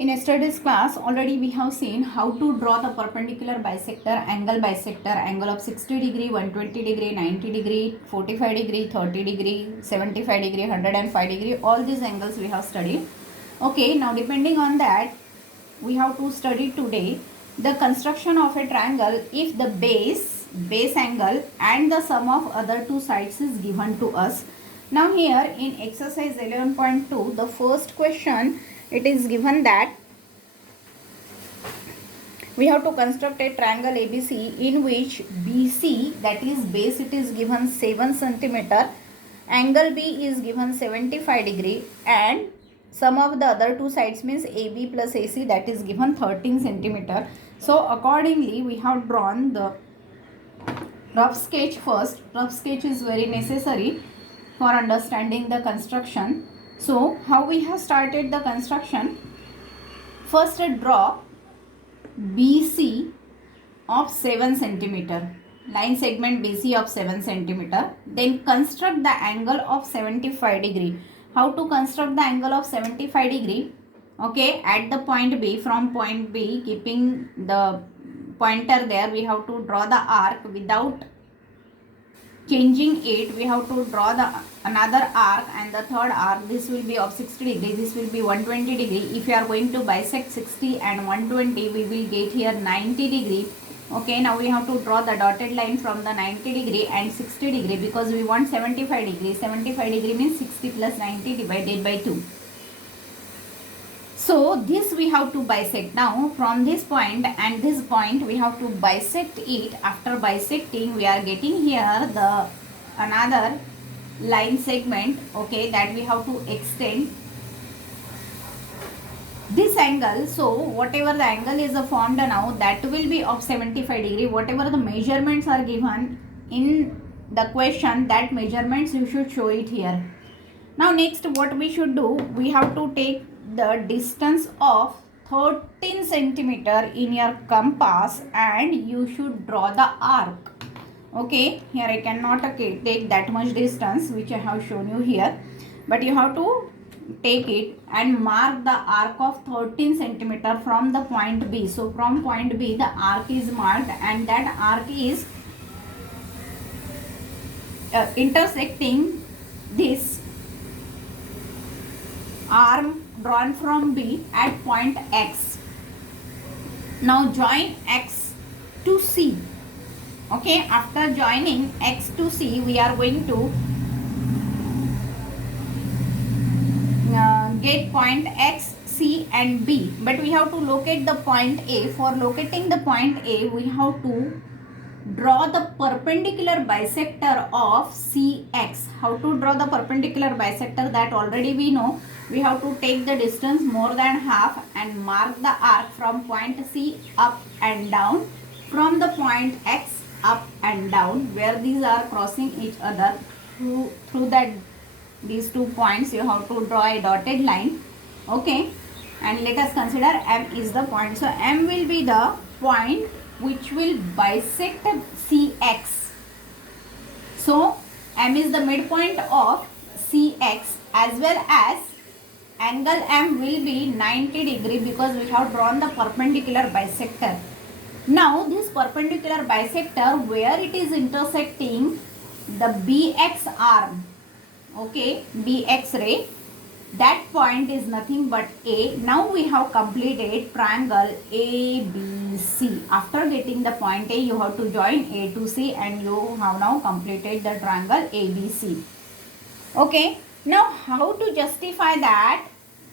In yesterday's class, already we have seen how to draw the perpendicular bisector, angle of 60 degree, 120 degree, 90 degree, 45 degree, 30 degree, 75 degree, 105 degree. All these angles we have studied. Okay, now depending on that, we have to study today the construction of a triangle if the base angle and the sum of other two sides is given to us. Now here in exercise 11.2, the first question, it is given that we have to construct a triangle ABC in which BC, that is base, it is given 7 centimeter, angle B is given 75 degree, and sum of the other two sides means AB plus AC, that is given 13 centimeter. So accordingly we have drawn the rough sketch first. Rough sketch is very necessary for understanding the construction. So how we have started the construction? First draw BC of 7 centimeter, line segment BC of 7 centimeter. Then construct the angle of 75 degree. How to construct the angle of 75 degree? Okay, at the point B, from point B, keeping the pointer there, we have to draw the arc without changing it. We have to draw the another arc, and the third arc, this will be of 60 degree, this will be 120 degree. If you are going to bisect 60 and 120, we will get here 90 degree. Okay, now we have to draw the dotted line from the 90 degree and 60 degree because we want 75 degree. 75 degree means 60 plus 90 divided by 2. So this we have to bisect. Now from this point and this point we have to bisect it. After bisecting, we are getting here the another line segment, okay, that we have to extend this angle. So whatever the angle is formed now, that will be of 75 degree. Whatever the measurements are given in the question, that measurements you should show it here. Now next what we should do, we have to take the distance of 13 centimeter in your compass and you should draw the arc. Okay, here I cannot take that much distance which I have shown you here, but you have to take it and mark the arc of 13 centimeter from the point B. So from point B the arc is marked, and that arc is intersecting this arm drawn from B at point X. Now join X to C. Okay, after joining X to C, we are going to get point X, C and B, but we have to locate the point A. For locating the point A, we have to draw the perpendicular bisector of CX. How to draw the perpendicular bisector, that already we know. We have to take the distance more than half and mark the arc from point C up and down, from the point X up and down, where these are crossing each other. Through that these 2 points you have to draw a dotted line. Okay, and let us consider M is the point. So M will be the point which will bisect CX. So M is the midpoint of CX, as well as angle M will be 90 degree because we have drawn the perpendicular bisector. Now this perpendicular bisector, where it is intersecting the BX arm, okay, BX ray, that point is nothing but A. Now we have completed triangle ABC. After getting the point A, you have to join A to C, and you have now completed the triangle ABC. Okay, now how to justify that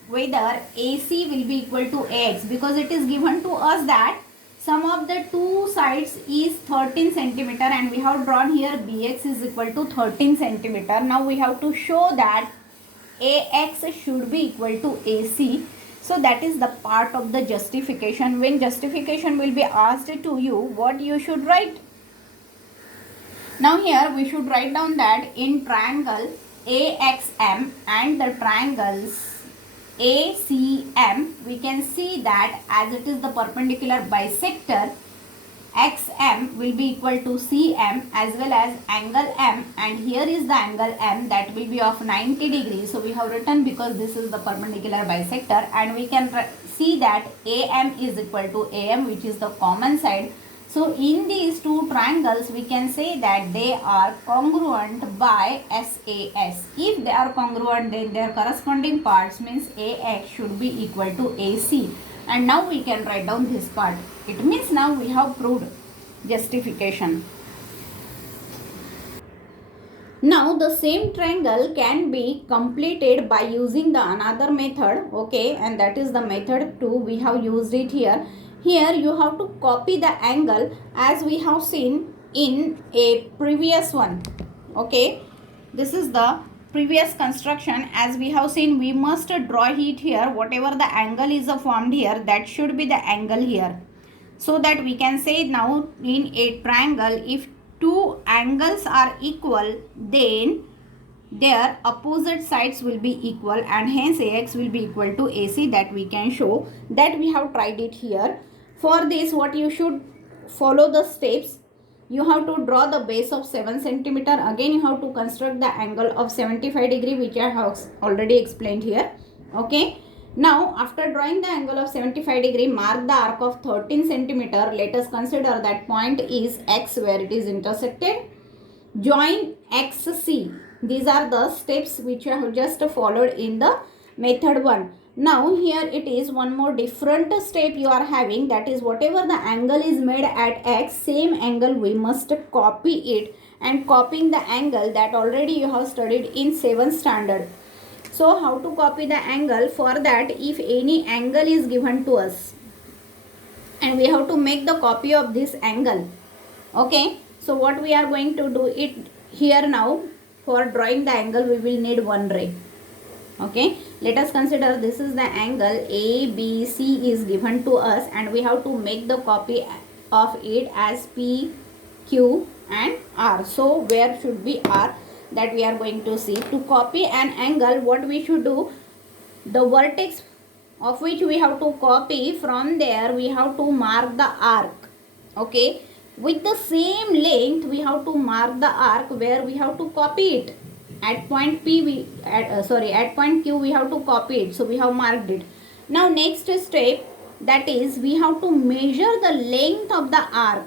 whether AC will be equal to AX, because it is given to us that sum of the two sides is 13 centimeter and we have drawn here BX is equal to 13 centimeter. Now we have to show that AX should be equal to AC. So that is the part of the justification. When justification will be asked to you, what you should write? Now here we should write down that in triangle AXM and the triangles ACM, we can see that as it is the perpendicular bisector, XM will be equal to CM as well as angle M, and here is the angle M that will be of 90 degrees. So we have written because this is the perpendicular bisector, and we can see that AM is equal to AM, which is the common side. So in these two triangles we can say that they are congruent by SAS. If they are congruent, then their corresponding parts means AX should be equal to AC. And now we can write down this part. It means now we have proved justification. Now the same triangle can be completed by using the another method, okay, and that is the method 2. We have used it here. Here you have to copy the angle as we have seen in a previous one, okay. This is the previous construction. As we have seen, we must draw it here. Whatever the angle is formed here, that should be the angle here. So that we can say now in a triangle, if two angles are equal, then their opposite sides will be equal, and hence AX will be equal to AC. That we can show. That we have tried it here. For this, what you should follow the steps. You have to draw the base of 7 centimeter. Again you have to construct the angle of 75 degree, which I have already explained here, okay. Now after drawing the angle of 75 degree, mark the arc of 13 centimeter. Let us consider that point is X where it is intersected. Join XC. These are the steps which I have just followed in the method 1. Now here it is one more different step you are having, that is whatever the angle is made at X, same angle we must copy it, and copying the angle that already you have studied in 7th standard. So how to copy the angle? For that, if any angle is given to us and we have to make the copy of this angle, okay. So what we are going to do it here now, for drawing the angle we will need one ray. Okay, let us consider this is the angle ABC is given to us, and we have to make the copy of it as P, Q and R. So where should be R? That we are going to see. To copy an angle, what we should do, the vertex of which we have to copy, from there we have to mark the arc, okay. With the same length we have to mark the arc where we have to copy it. At point P at point Q we have to copy it, so we have marked it. Now next step, that is we have to measure the length of the arc.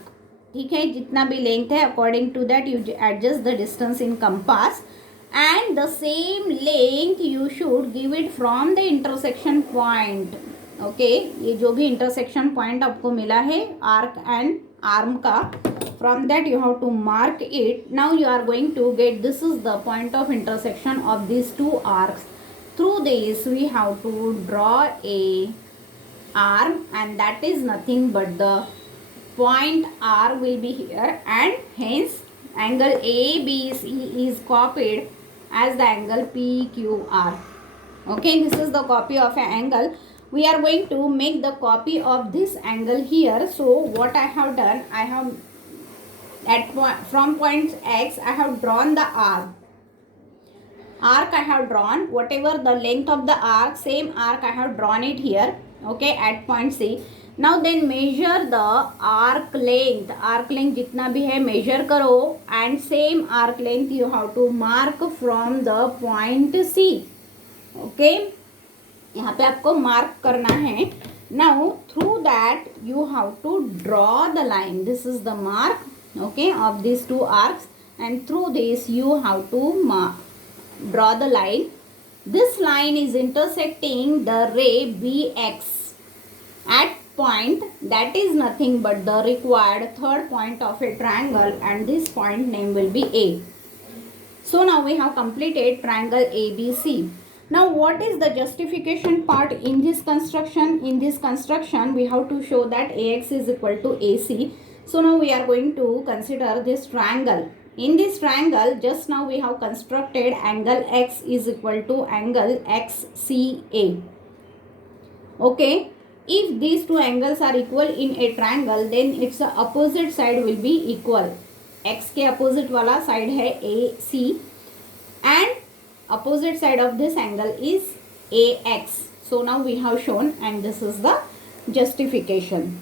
ठीक है, जितना भी length है, according to that you adjust the distance in compass, and the same length you should give it from the intersection point. Okay, ये जो भी intersection point आपको मिला है arc and arm का, from that you have to mark it. Now you are going to get, this is the point of intersection of these two arcs. Through this we have to draw a arm, and that is nothing but the point R will be here, and hence angle ABC is copied as the angle PQR. Okay, this is the copy of an angle. We are going to make the copy of this angle here. So what I have done, I have from point X I have drawn the arc. I have drawn, whatever the length of the arc, same arc I have drawn it here, okay, at point C. Now then measure the arc length. Arc length जितना भी है measure करो, and same arc length you have to mark from the point C. Okay, यहाँ पे आपको mark करना है. Now through that you have to draw the line. This is the mark, okay, of these two arcs, and through this you have to draw the line. This line is intersecting the ray BX at point, that is nothing but the required third point of a triangle, and this point name will be A. So now we have completed triangle ABC. Now what is the justification part in this construction? In this construction we have to show that AX is equal to AC. So now we are going to consider this triangle. In this triangle, just now we have constructed angle X is equal to angle XCA. Okay, if these two angles are equal in a triangle, then its opposite side will be equal. X के opposite वाला side है AC, and opposite side of this angle is AX. So now we have shown, and this is the justification.